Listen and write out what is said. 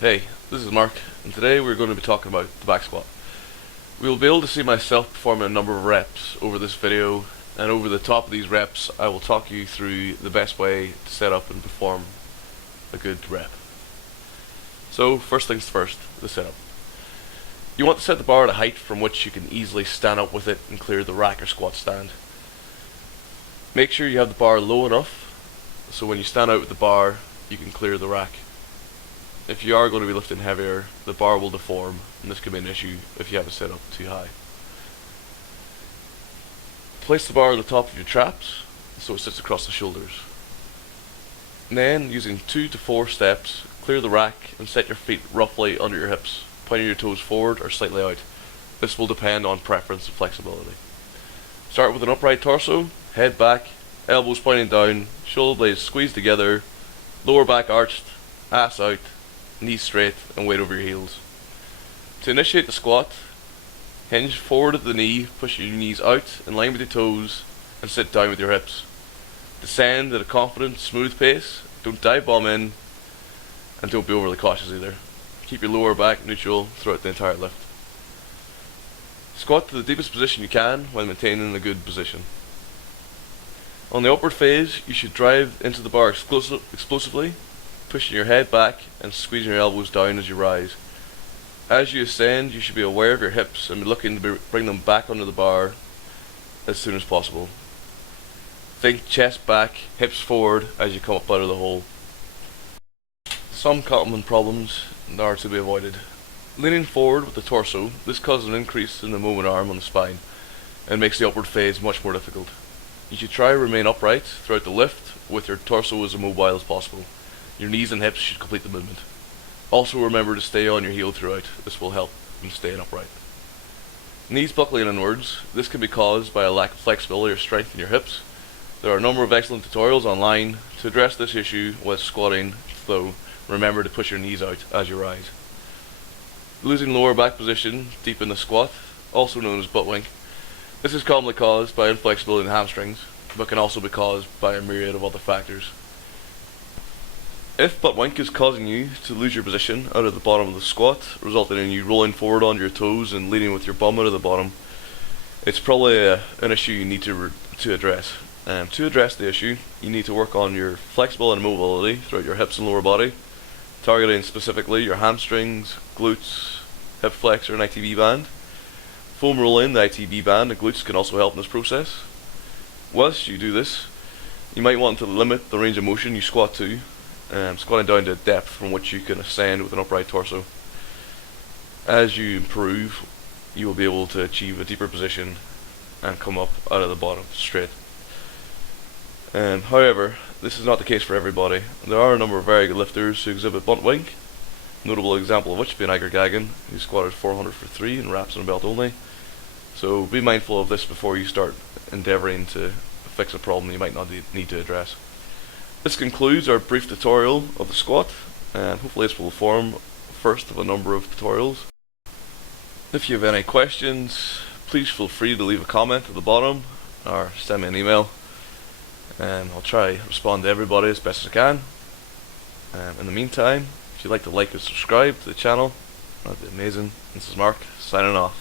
Hey, this is Mark, and today we're going to be talking about the back squat. We will be able to see myself performing a number of reps over this video, and over the top of these reps I will talk you through the best way to set up and perform a good rep. So first things first, the setup. You want to set the bar at a height from which you can easily stand up with it and clear the rack or squat stand. Make sure you have the bar low enough so when you stand out with the bar you can clear the rack. If you are going to be lifting heavier, the bar will deform, and this can be an issue if you have it set up too high. Place the bar on the top of your traps so it sits across the shoulders. And then, using 2 to 4 steps, clear the rack and set your feet roughly under your hips, pointing your toes forward or slightly out. This will depend on preference and flexibility. Start with an upright torso, head back, elbows pointing down, shoulder blades squeezed together, lower back arched, ass out, knees straight, and weight over your heels. To initiate the squat, hinge forward at the knee, push your knees out in line with your toes, and sit down with your hips. Descend at a confident, smooth pace, don't dive bomb in, and don't be overly cautious either. Keep your lower back neutral throughout the entire lift. Squat to the deepest position you can while maintaining a good position. On the upward phase, you should drive into the bar explosively, pushing your head back and squeezing your elbows down as you rise. As you ascend, you should be aware of your hips and be looking to bring them back under the bar as soon as possible. Think chest back, hips forward as you come up out of the hole. Some common problems are to be avoided. Leaning forward with the torso, this causes an increase in the moment arm on the spine and makes the upward phase much more difficult. You should try to remain upright throughout the lift with your torso as immobile as possible. Your knees and hips should complete the movement. Also remember to stay on your heel throughout. This will help in staying upright. Knees buckling inwards. This can be caused by a lack of flexibility or strength in your hips. There are a number of excellent tutorials online to address this issue with squatting, though remember to push your knees out as you rise. Losing lower back position deep in the squat, also known as butt wink. This is commonly caused by inflexibility in the hamstrings, but can also be caused by a myriad of other factors. If butt wink is causing you to lose your position out of the bottom of the squat, resulting in you rolling forward onto your toes and leaning with your bum out of the bottom, it's probably an issue you need to address. To address the issue, you need to work on your flexibility and mobility throughout your hips and lower body, targeting specifically your hamstrings, glutes, hip flexor and ITB band. Foam rolling the ITB band and glutes can also help in this process. Whilst you do this, you might want to limit the range of motion you squat to, squatting down to a depth from which you can ascend with an upright torso. As you improve, you will be able to achieve a deeper position and come up out of the bottom straight. However, this is not the case for everybody. There are a number of very good lifters who exhibit butt wink, notable example of which being Iger Gagan, who squatted 400 for 3 in wraps and a belt only. So be mindful of this before you start endeavouring to fix a problem you might not need to address. This concludes our brief tutorial of the squat, and hopefully this will form first of a number of tutorials. If you have any questions, please feel free to leave a comment at the bottom or send me an email, and I'll try to respond to everybody as best as I can. In the meantime, if you'd like to like and subscribe to the channel, that'd be amazing. This is Mark, signing off.